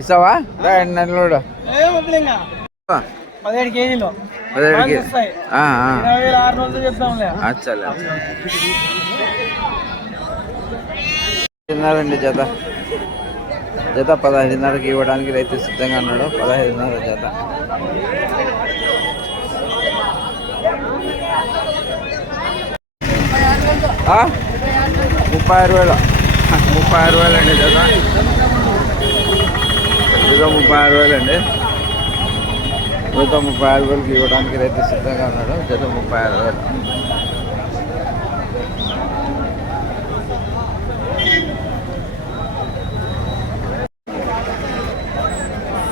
ఇస్తావా? నెలలోడు పదిహేడు కేజీలు. ఇరవై వేల ఆరు వందలు చెప్తాంలే అచ్చలే తిన్నారండి జత. జత పదహైదున్నరకి ఇవ్వడానికి రైతు సిద్ధంగా ఉన్నాడు. పదహైదున్నర జత. ముప్పై ఆరు వేలు. ముప్పై ఆరు వేలు అండి జత. జత ముప్పై ఆరు వేలు అండి జత ముప్పై ఆరు వేలకి ఇవ్వడానికి రైతు సిద్ధంగా ఉన్నాడు. జత ముప్పై ఆరు వేలు.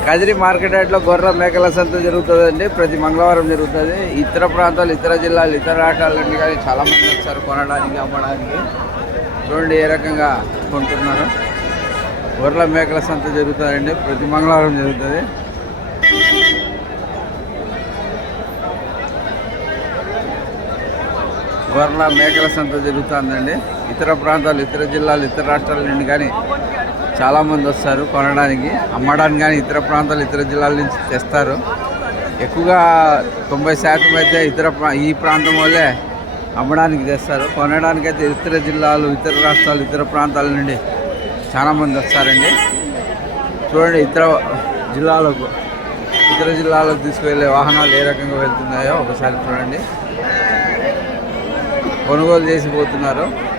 కదిరి మార్కెట్ యార్డ్లో గొర్రె మేకల సంత జరుగుతుందండి. ప్రతి మంగళవారం జరుగుతుంది. ఇతర ప్రాంతాలు ఇతర జిల్లాలు ఇతర రాష్ట్రాల నుండి కానీ చాలామంది వచ్చారు కొనడానికి అమ్మడానికి. చూడండి ఏ రకంగా కొంటున్నారు. గొర్రెల మేకల సంత జరుగుతుందండి. ప్రతి మంగళవారం జరుగుతుంది. గొర్రెల మేకల సంత జరుగుతుందండి. ఇతర ప్రాంతాలు ఇతర జిల్లాలు ఇతర రాష్ట్రాల నుండి కానీ చాలామంది వస్తారు కొనడానికి. అమ్మడానికి కానీ ఇతర ప్రాంతాలు ఇతర జిల్లాల నుంచి తెస్తారు. ఎక్కువగా తొంభై శాతం అయితే ఇతర ప్రా- ఈ ప్రాంతం వల్లే అమ్మడానికి తెస్తారు. కొనడానికి అయితే ఇతర జిల్లాలు ఇతర రాష్ట్రాలు ఇతర ప్రాంతాల నుండి చాలామంది వస్తారండి. చూడండి ఇతర జిల్లాలకు ఇతర జిల్లాలకు తీసుకువెళ్ళే వాహనాలు ఏ రకంగా వెళ్తున్నాయో ఒకసారి చూడండి. కొనుగోలు చేసి పోతున్నారు.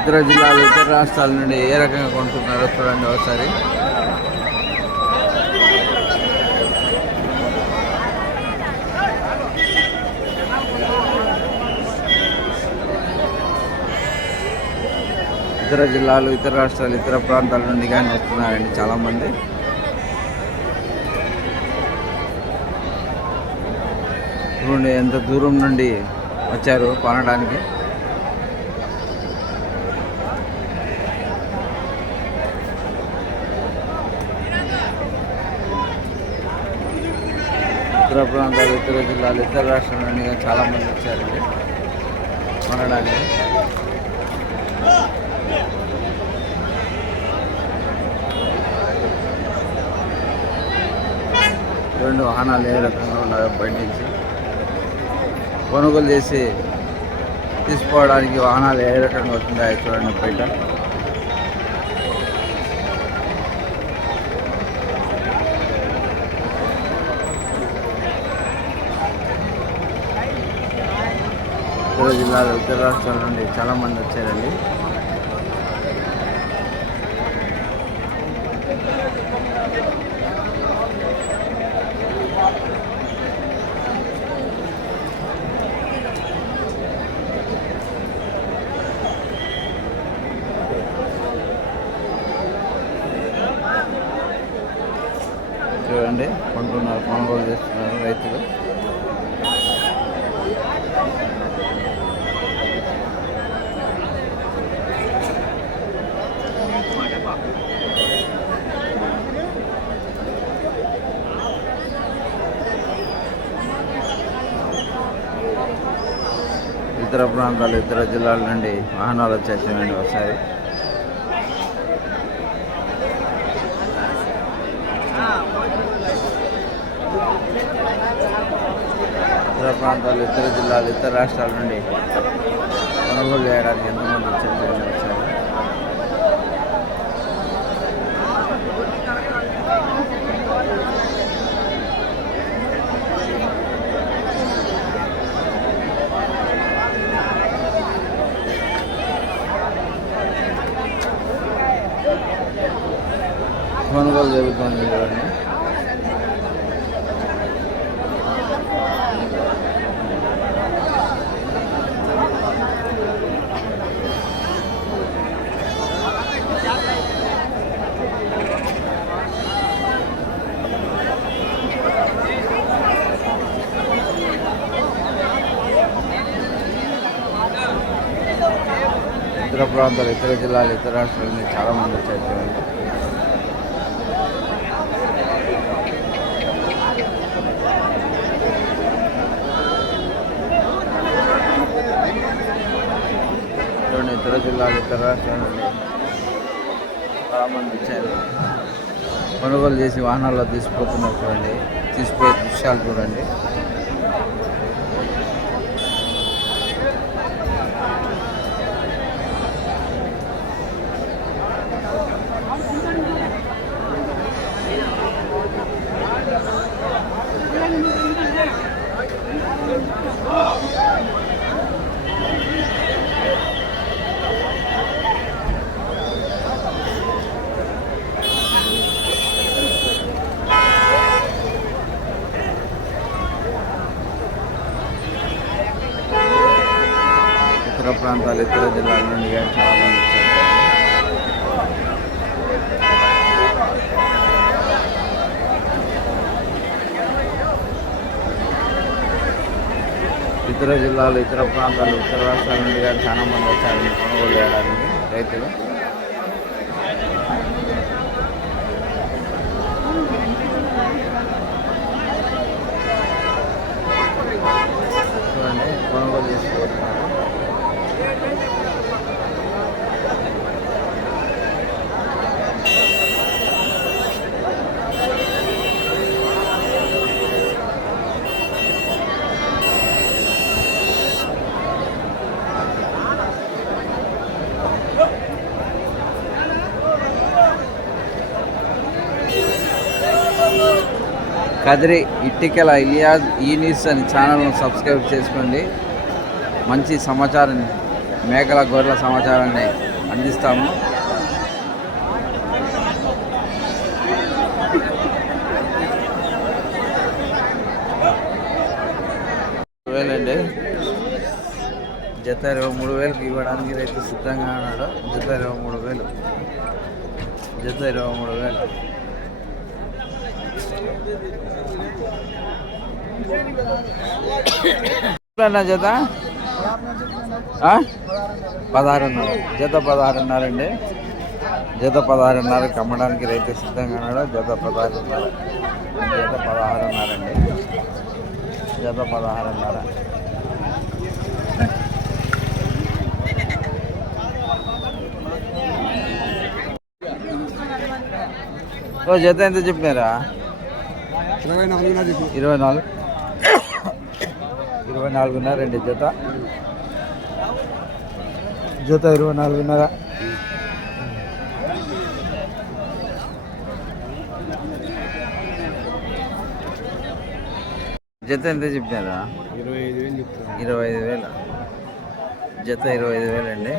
ఇతర జిల్లాలు ఇతర రాష్ట్రాల నుండి ఏ రకంగా కొంటున్నారో చూడండి ఒకసారి. ఇతర జిల్లాలు ఇతర రాష్ట్రాలు ఇతర ప్రాంతాల నుండి కానీ వస్తున్నారండి చాలామంది. చూడండి ఎంత దూరం నుండి వచ్చారు కొనడానికి ఇతర ప్రాంతాలు ఇతర జిల్లాలు ఇతర రాష్ట్రాల నుండి కానీ చాలా వచ్చారండి కొనడానికి. రెండు వాహనాలు ఏ రకంగా ఉన్నాయో బయట నుంచి. కొనుగోలు చేసి తీసుకోవడానికి వాహనాలు ఏ రకంగా వస్తున్నాయో చూడండి బయట ఇతర జిల్లాలో ఇతర రాష్ట్రాల నుండి చాలా మంది వచ్చారండి చూడండి కొంటున్నారు కొనుగోలు చేస్తున్నారు రైతులు ఇతర ప్రాంతాలు ఇతర జిల్లాల నుండి వాహనాలు వచ్చేసాయండి ఒకసారి. ఇతర ప్రాంతాలు ఇతర జిల్లాలు ఇతర రాష్ట్రాల నుండి కొనుగోలు చేయడానికి ఎంతమంది వచ్చారు చూడండి ఒకసారి కొనుగోలు జరుగుతుంది చూడండి ఇతర ప్రాంతాలు ఇతర జిల్లాలు ఇతర రాష్ట్రాల నుంచి చాలా మంది వచ్చారు ఇతర జిల్లాలు ఇతర రాష్ట్రాల నుండి చాలా వచ్చారు. కొనుగోలు చేసి వాహనాల్లో తీసుకుపోతున్నారు చూడండి. తీసుకుపోయే దృశ్యాలు చూడండి ఇతర ప్రాంతాలు ఇతర జిల్లాల నుండి కానీ చాలా మంది వచ్చారు. ఇతర జిల్లాలు ఇతర ప్రాంతాలు ఇతర రాష్ట్రాల నుండి కానీ చాలా మంది వచ్చారు కొనుగోలు చేయడానికి రైతులు చూడండి కొనుగోలు చేసుకోవచ్చు కదిరి ఇట్టికెల ఇలియాజ్ ఈ న్యూస్ అని ఛానల్ను సబ్స్క్రైబ్ చేసుకోండి. మంచి సమాచారాన్ని మేకల గొర్రెల సమాచారాన్ని అందిస్తాము. వేలండి జత ఇరవై మూడు వేలకు ఇవ్వడానికి రైతు సిద్ధంగా ఉన్నాడు. జత ఇరవై మూడు వేలు. జత ఇరవై మూడు వేలు. జత? పదహారున్నర. జత పదహారున్నర అండి. జత పదహారున్నరకి అమ్మడానికి రైతు సిద్ధంగా ఉన్నాడు. జత పదహారున్నర. జత పదహారున్నర అండి. జత పదహారున్నర. ఓ జత ఎంత చెప్పినారా? ఇరవై నాలుగు ఇరవై నాలుగు. ఇరవై నాలుగున్నర రెండు జత. జత ఇరవై నాలుగున్నర. జత ఎంత చెప్పినారా? ఇరవై ఐదు వేలు ఇరవై ఐదు వేలు జత ఇరవై ఐదు వేలు అండి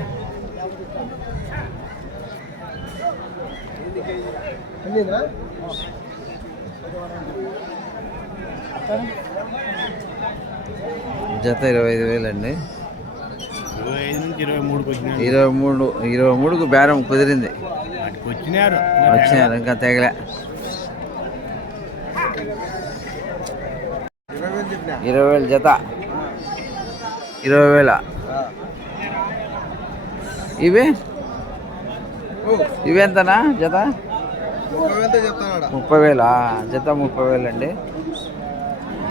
జత ఇరవై ఐదు వేలు అండి. ఇరవై మూడు ఇరవై మూడుకు బేరం కుదిరింది. వచ్చినారు వచ్చినారు ఇంకా తెగలే. ఇరవై వేలు జత. ఇరవై వేల. ఇవి? ఇవి ఎంతనా జత? ముప్పై వేలా? జత ముప్పై వేలు అండి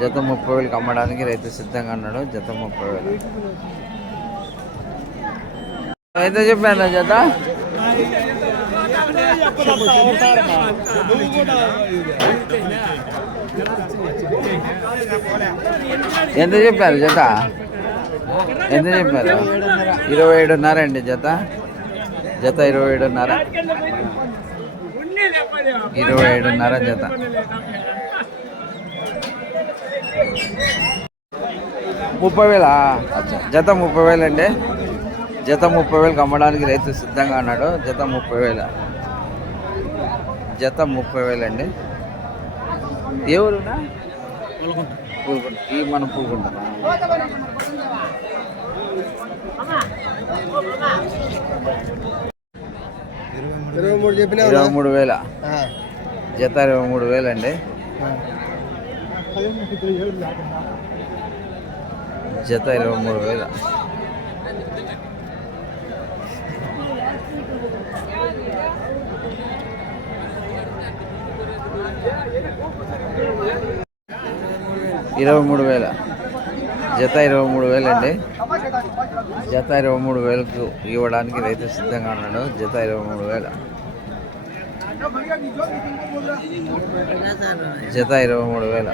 జత ముప్పై వేలకు అమ్మడానికి రైతు సిద్ధంగా ఉన్నాడు. జత ముప్పై వేలు. అయితే చెప్పాను జత? ఎంత చెప్పారు జత? ఎంత చెప్పారు? ఇరవై ఏడున్నర అండి జత. జత ఇరవై ఏడున్నర. ఇరవై ఏడున్నర జత. ముప్పై వేలా? అచ్చా జత ముప్పై వేలు అండి జత ముప్పై వేలకు అమ్మడానికి రైతు సిద్ధంగా ఉన్నాడు. జత ముప్పై వేల? జత ముప్పై వేలండి ఏ ఊరునా? పూలుకుంట. ఈ మన పూలుకుంట. ఇరవై మూడు వేల? జత ఇరవై మూడు వేలండి జత ఇరవై మూడు వేల. ఇరవై మూడు వేల. జత ఇరవై మూడు వేలండి. జత ఇరవై మూడు వేలకు ఇవ్వడానికి రైతు సిద్ధంగా ఉన్నాడు. జత ఇరవై మూడు వేల. జత ఇరవై మూడు వేల.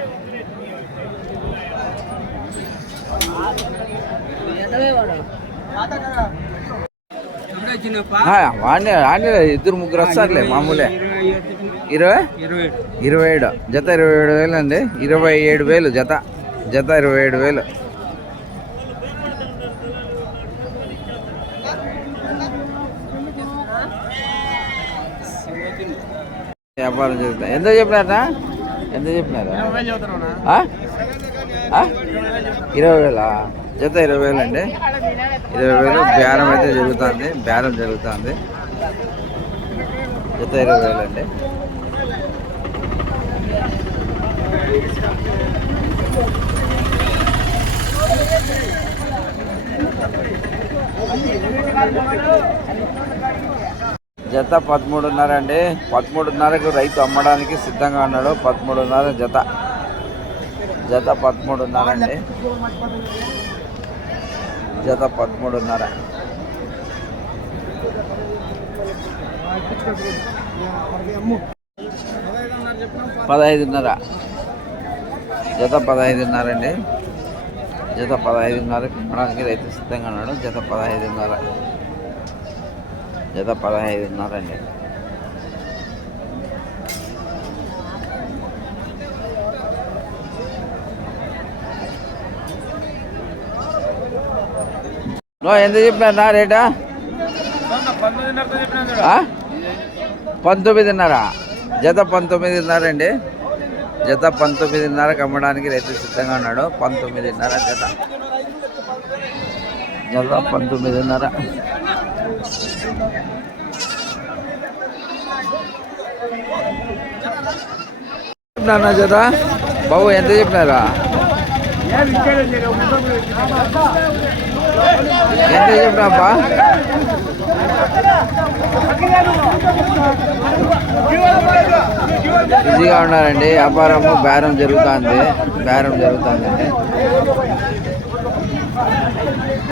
వాడిని వాడిని ఇద్దరు ముగ్గురు వస్తారులే మామూలే ఇరవై ఇరవై ఏడు జత ఇరవై ఏడు వేలు అండి ఇరవై ఏడు వేలు జత జత ఇరవై ఏడు వేలు వ్యాపారం జరుగుతుంది ఎంత చెప్పినారా ఎంత చెప్పినారా? ఇరవై వేలా? జత ఇరవై వేలు అండి ఇరవై వేలు బేరం అయితే జరుగుతుంది. బేరం జరుగుతుంది. జత ఇరవై వేలు అండి జత పదమూడున్నర అండి. పదమూడున్నరకు రైతు అమ్మడానికి సిద్ధంగా ఉన్నాడు. పదమూడున్నర జత. జత పదమూడున్నర అండి. జత పదమూడున్నర. పదహైదున్నర. జత పదహైదున్నర అండి. జత పదహైదున్నరకి అమ్మడానికి రైతు సిద్ధంగా ఉన్నాడు. జత పదహైదున్నర. జత పదహైదున్నర అండి. నో ఎంత చెప్పినా రేటా? పంతొమ్మిదిన్నర? జత పంతొమ్మిదిన్నర అండి జత పంతొమ్మిదిన్నరకు అమ్మడానికి రైతు సిద్ధంగా ఉన్నాడు. పంతొమ్మిదిన్నర జత. జత పంతొమ్మిదిన్నర. చెప్పినా జత? బాబు ఎంత చెప్పినారా? ఎంత చెప్పినాపా బిజీగా ఉన్నారండి. వ్యాపారము బేరం జరుగుతుంది. బేరం జరుగుతుందండి.